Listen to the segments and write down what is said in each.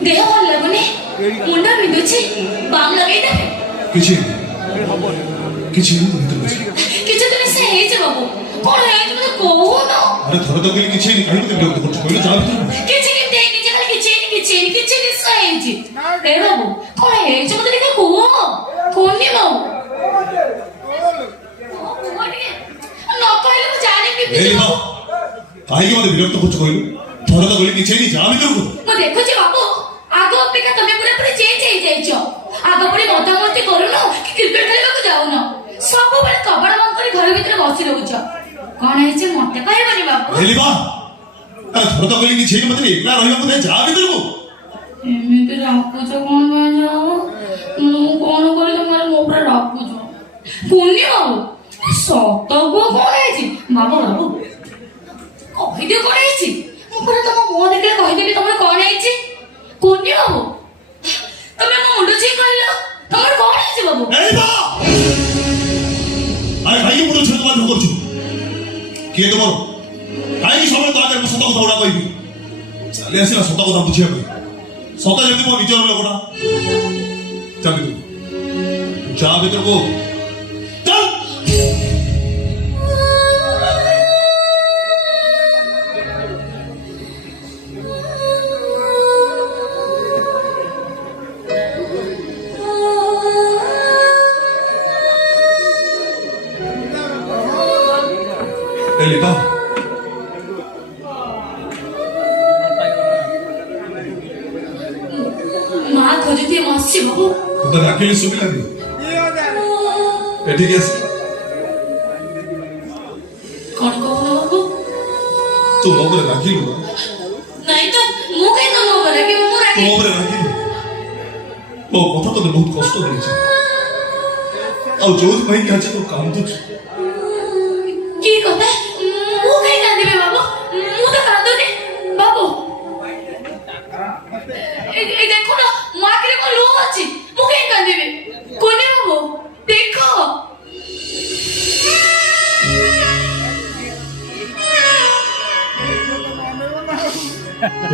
देह भल लगुनि मुंड बिंदुछि बाम लगे दे किछि किछि किछि तने से हे जे बाबू कोन हे तुम तो कहू न अरे थोड़ा तो कहली किछि नहीं कहली तो विरोध करछ कहली जा किछि के दे किछि खाली किछि नि से हे जी ए बाबू कोन हे जे मते देखा को कोन नि बाबू न कहले तो जाने भी ए लो काहे मते विरोध करछ कहली थोड़ा तो कहली किछि नहीं जा भीतर को मो देखो जी बाबू आगो अपेक्षा तुम पूरा चेंज हो जाइछो आगो पुणी मतामती करूनो कि क्रिकेट खेलबा को जाउनो सब बेले कबड़ बंद करी घर भीतर बसी रहउछो कोन हेचे मते कहबनी बाबू हेली बा अरे थोड़ा तो कहली किछि मते एकला रहिबा को जा भीतर को एमिति राखुछो कोन बाजो मु कोन करी तुम्हारे मो पर राखुछो पुण्य बाबू सत गो कोन हेची बाबू बाबू कहि दे कोन हेची मु पर तुम मुंह देखे कहि देबी तुम कोन हेची कोनी बाबू तमे मो मुंड छी कहलो तमर कोन हेची बाबू ए बा आय भाई मुंड छी तुम्हारे करछु के तुमर काई समय तो आगे सत কথা उडा कहिबी चले आसीला सत কথা बुझिया कहि सत जदी मो निजर लोकडा चल जा भीतर को चल Eli ba? मां खोजती मस्सी बाबू तो राकेली सुबी लगी एठी गेस कौन कहू बाबू तू मोगरे राखिलु नहीं तो मु कहीं तो मोगरे कि मु राखी मोगरे राखिलु मो कथा तो बहुत कष्ट देछि आ जोज भाई के আছে तो काम तो की कहता मु कहीं कांदिबे बाबू मु तो कांदुनी बाबू ए देखो ना मां के को लो अछि मु कहीं कांदिबे कोने बाबू देखो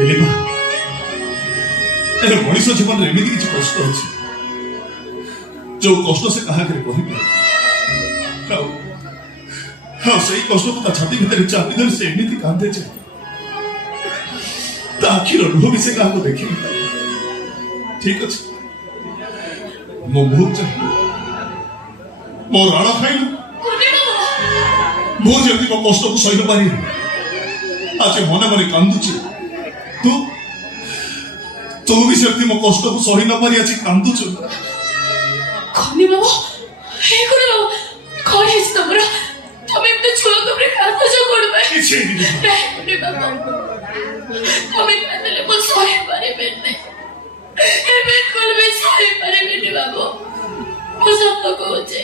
एलिबा ए मनीष जीवन रे एमिति किछ कष्ट अछि जो कष्ट से कहा करे कहि हाँ सही कष्ट को छाती भीतर चापी धर से एमिति कांदे छे ताखिर लुह भी से कहा को देखि ठीक अछि मो बहुत मो राणा खाइलु कोने बाबू मो जल्दी मो कष्ट को सही पारी आज मने मने कांदुची तू भी जल्दी मो कष्ट को सही न पारी आज कांदुछु कोने बाबू हे कोने बाबू कोन हेच तमरा तमे तो छुआ कबरे कातो जो कोडबे किछि रे बाबा तमे कातले मो सही पारे बेने ए बेन कोल में सही पारे बेने बाबू मो सब तो कोचे